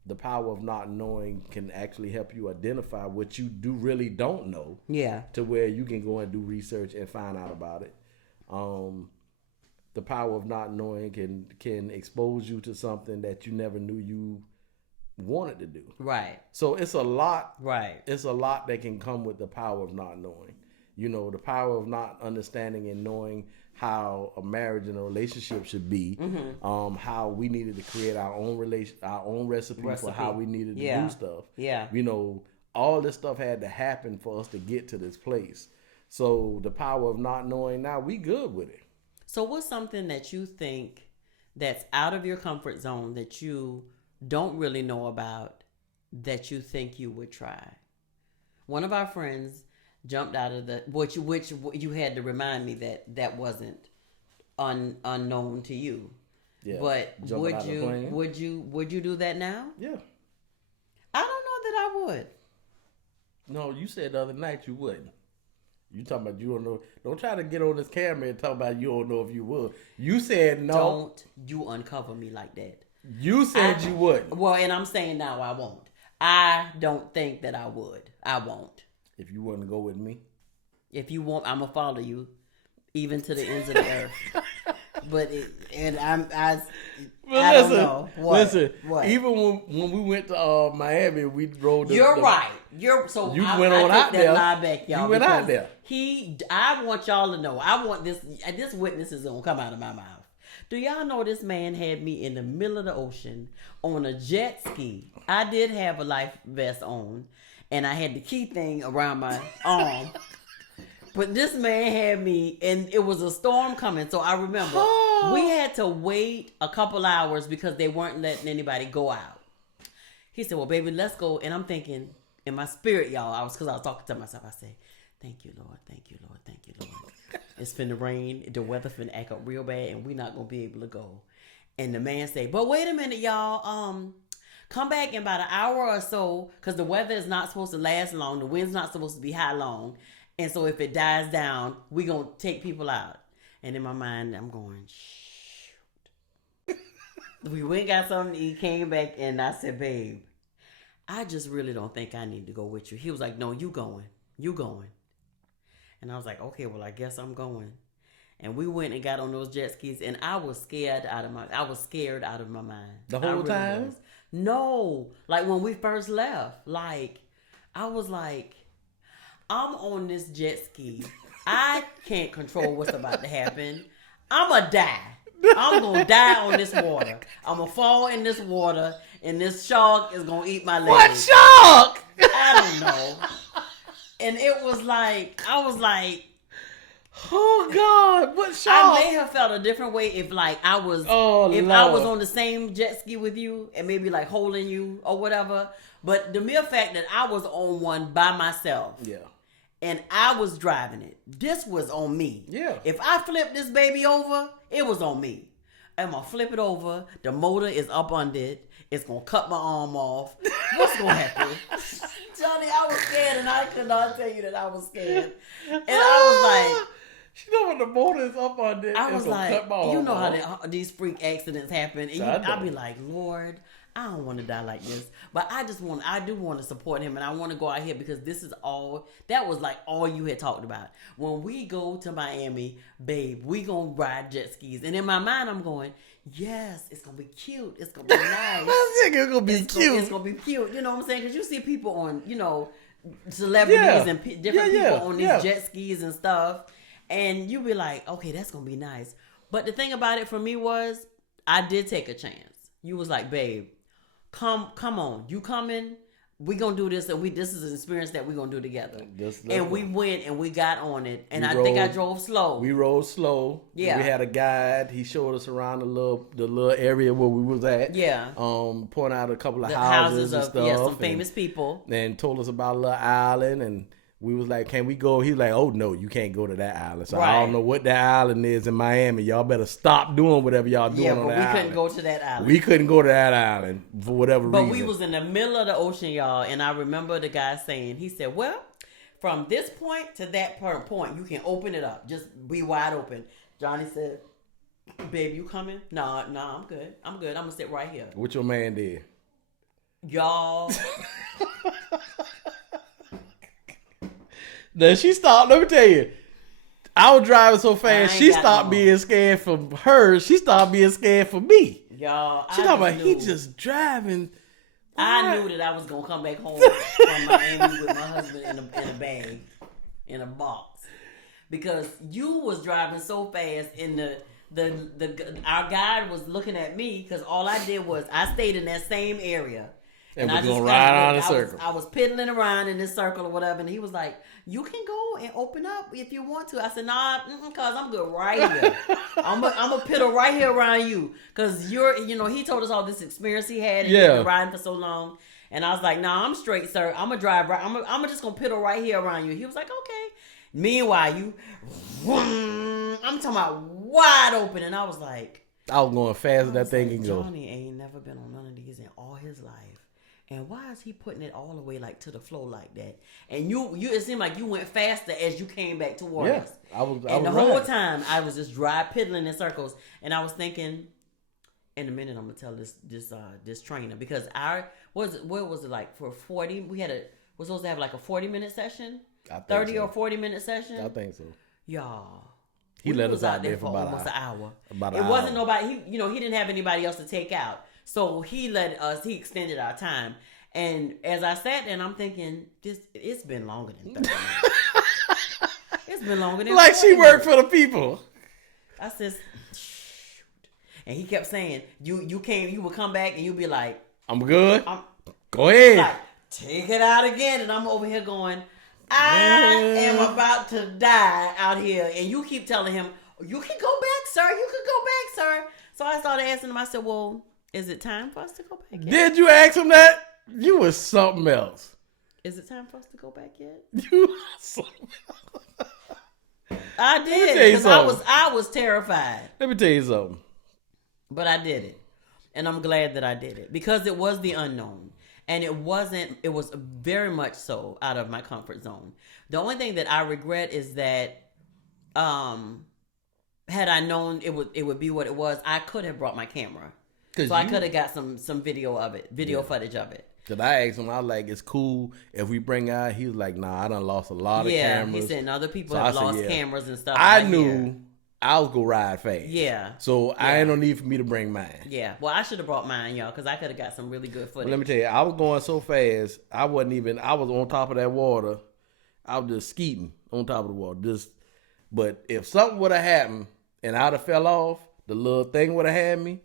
The power of not knowing can actually help you identify what you really don't know. Yeah. To where you can go and do research and find out about it. The power of not knowing can expose you to something that you never knew you wanted to do. Right. So it's a lot. Right. It's a lot that can come with the power of not knowing. You know, the power of not understanding and knowing how a marriage and a relationship should be. How we needed to create our own recipe for how we needed to do stuff. Yeah. You know, all this stuff had to happen for us to get to this place. So the power of not knowing, now we good with it. So what's something that you think that's out of your comfort zone that you don't really know about that you think you would try? One of our friends jumped out of the which you had to remind me that wasn't unknown to you. Yeah. But would you do that now? Yeah. I don't know that I would. No, you said the other night you wouldn't. You talking about you don't know. Don't try to get on this camera and talk about you don't know if you would. You said no. Don't you uncover me like that. You said you wouldn't. Well, and I'm saying now I won't. I don't think that I would. I won't. If you want to go with me. If you want, I'm going to follow you even to the ends of the earth. But I don't know. Listen. Even when we went to Miami, we rode. You're right. You went on out there. Lie back, y'all, you went out there. I want y'all to know. I want this witness is gonna come out of my mouth. Do y'all know this man had me in the middle of the ocean on a jet ski? I did have a life vest on, and I had the key thing around my arm. But this man had me, and it was a storm coming. So I remember we had to wait a couple hours because they weren't letting anybody go out. He said, well, baby, let's go. And I'm thinking in my spirit, y'all, because I was talking to myself. I said, thank you, Lord. Thank you, Lord. Thank you, Lord. It's finna rain. The weather finna act up real bad, and we're not going to be able to go. And the man said, but wait a minute, y'all. Come back in about an hour or so because the weather is not supposed to last long. The wind's not supposed to be high long. And so if it dies down, we're going to take people out. And in my mind, I'm going, shoot. We went and got something to eat, came back, and I said, babe, I just really don't think I need to go with you. He was like, no, you going. You going. And I was like, okay, well, I guess I'm going. And we went and got on those jet skis, and I was scared out of my mind. The whole time? No. Like when we first left, like I was like, I'm on this jet ski. I can't control what's about to happen. I'm going to die. I'm going to die on this water. I'm going to fall in this water, and this shark is going to eat my leg. What shark? I don't know. And it was like, I was like, oh God, what shark? I may have felt a different way if like I was, I was on the same jet ski with you and maybe like holding you or whatever. But the mere fact that I was on one by myself. Yeah. And I was driving it. This was on me. Yeah. If I flip this baby over, it was on me. I'm going to flip it over. The motor is up under it. It's going to cut my arm off. What's going to happen? Johnny, I was scared, and I could not tell you that I was scared. And I was like... You know when the motor is up under it, I was like, you know off. how these freak accidents happen. And I'll be like, Lord... I don't want to die like this, but I do want to support him, and I want to go out here because that was like all you had talked about. When we go to Miami, babe, we gonna ride jet skis. And in my mind, I'm going, yes, it's gonna be cute. It's gonna be nice. It's gonna be cute. It's gonna be cute. You know what I'm saying? Because you see people on, celebrities and different people on these jet skis and stuff, and you be like, okay, that's gonna be nice. But the thing about it for me was, I did take a chance. You was like, babe, come on, you coming? We gonna do this, and this is an experience that we gonna do together. And we went and we got on it, and I think I drove slow. We rode slow. Yeah, we had a guide. He showed us around the little area where we was at. Yeah, pointing out a couple of houses and stuff. Some famous people, and told us about a little island and. We was like, can we go? He was like, oh, no, you can't go to that island. So I don't know what that island is in Miami. Y'all better stop doing whatever y'all doing on that island. Yeah, but we couldn't go to that island. We couldn't go to that island for whatever reason. But we was in the middle of the ocean, y'all. And I remember the guy saying, he said, well, from this point to that point, you can open it up. Just be wide open. Johnny said, babe, you coming? No, I'm good. I'm going to sit right here. What your man did? Y'all... Then she stopped. Let me tell you, I was driving so fast. She stopped being scared for her. She stopped being scared for me. Y'all, she talking about he just driving. I knew that I was gonna come back home from Miami with my husband in a bag, in a box. because you was driving so fast in our guide was looking at me because all I did was I stayed in that same area. And we're going to ride around in a circle. I was piddling around in this circle or whatever, and he was like, you can go and open up if you want to. I said, nah, because I'm good right here. I'm a piddle right here around you. Because he told us all this experience he had and he'd been riding for so long. And I was like, nah, I'm straight, sir. I'm going to drive right. I'm just going to piddle right here around you. He was like, okay. Meanwhile, I'm talking about wide open. And I was like, I was going fast as that thing can go. Johnny ain't never been on none of these in all his life. And why is he putting it all the way like to the floor like that? And you it seemed like you went faster as you came back towards us. I was whole time I was just piddling in circles, and I was thinking, in a minute I'm gonna tell this trainer because what was it like for 40? We're supposed to have like a 40-minute session, 30 or 40-minute session. I think so. Y'all. He let us out there for about almost an hour. It wasn't nobody. He didn't have anybody else to take out. So he extended our time. And as I sat there, and I'm thinking, it's been longer than 30 minutes. It's been longer than like she worked for the people. I said, shoot. And he kept saying, you would come back and you'd be like, I'm good. Go ahead. Like, take it out again. And I'm over here going, I am about to die out here. And you keep telling him, you can go back, sir. You can go back, sir. So I started asking him, I said, well, is it time for us to go back yet? Did you ask him that? You was something else. Is it time for us to go back yet? You was something else. I did, because I was terrified. Let me tell you something. But I did it. And I'm glad that I did it. Because it was the unknown. And it was very much so out of my comfort zone. The only thing that I regret is that had I known it would be what it was, I could have brought my camera. So I could have got some video of it, footage of it. Cause I asked him, I was like, it's cool if we bring out. He was like, nah, I done lost a lot of cameras. Yeah, he said, and other people have lost cameras and stuff. I knew I was gonna ride fast. Yeah. So I ain't no need for me to bring mine. Yeah. Well, I should have brought mine, y'all, because I could have got some really good footage. Well, let me tell you, I was going so fast, I was on top of that water. I was just skeeting on top of the water. But if something would have happened and I'd have fell off, the little thing would have had me.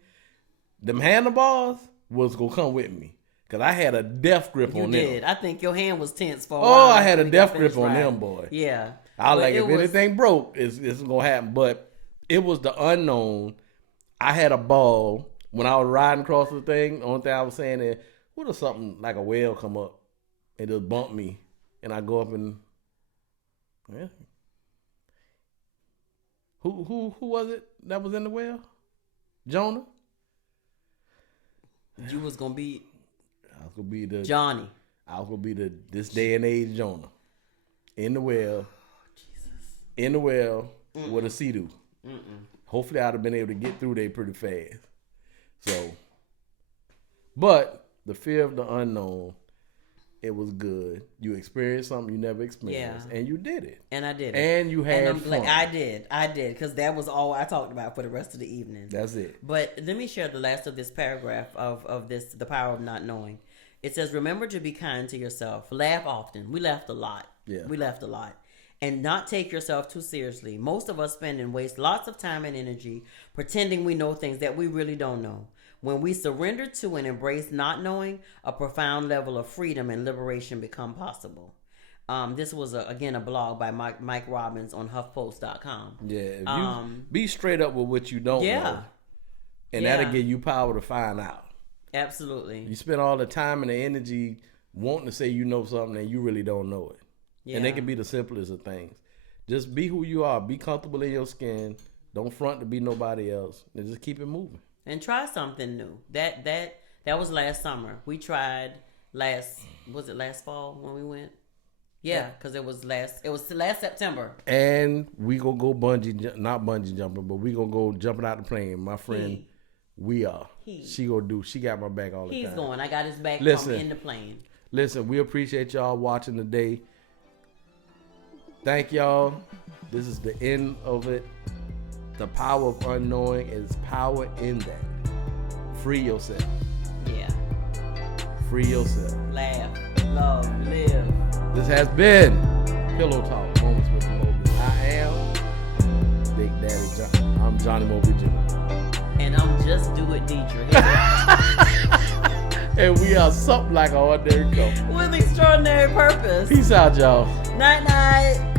Them handlebars was gonna come with me. Cause I had a death grip on them. You did. I think your hand was tense for a while. I had a death grip on them, boy. Yeah. I was like, if anything broke, it's gonna happen. But it was the unknown. I had a ball when I was riding across the thing. The only thing I was saying is, what if something like a whale come up and just bump me, and I go up and Who was it that was in the whale? Jonah. You was gonna be. I was gonna be the Johnny. I was gonna be this day and age Jonah in the well. Jesus. In the well with a sea-doo. Hopefully, I'd have been able to get through there pretty fast. So, but the fear of the unknown, it was good. You experienced something you never experienced, and you did it. And I did it. And you had fun. I did, because that was all I talked about for the rest of the evening. That's it. But let me share the last of this paragraph of this, The Power of Not Knowing. It says, remember to be kind to yourself. Laugh often. We laughed a lot. Yeah. We laughed a lot. And not take yourself too seriously. Most of us spend and waste lots of time and energy pretending we know things that we really don't know. When we surrender to and embrace not knowing, a profound level of freedom and liberation become possible. This was, again, a blog by Mike Robbins on HuffPost.com. Yeah, if you be straight up with what you don't know. And that'll give you power to find out. Absolutely. You spend all the time and the energy wanting to say you know something and you really don't know it. Yeah. And they can be the simplest of things. Just be who you are. Be comfortable in your skin. Don't front to be nobody else. And just keep it moving. And try something new. That was last summer. We tried was it last fall when we went? Yeah, because it was last September. And we gonna go not bungee jumping, but we gonna go jumping out the plane. My friend, she got my back all the time. He's going. I got his back from in the plane. Listen, we appreciate y'all watching today. Thank y'all. This is the end of it. The power of unknowing is power in that. Free yourself. Yeah. Free yourself. Laugh, love, live. This has been Pillow Talk, Moments with the Mobiles. I am Daddy John. I'm Johnny Mobley Jr. And I'm Just Do It Deirdra. And we are something like an ordinary couple. With extraordinary purpose. Peace out, y'all. Night, night.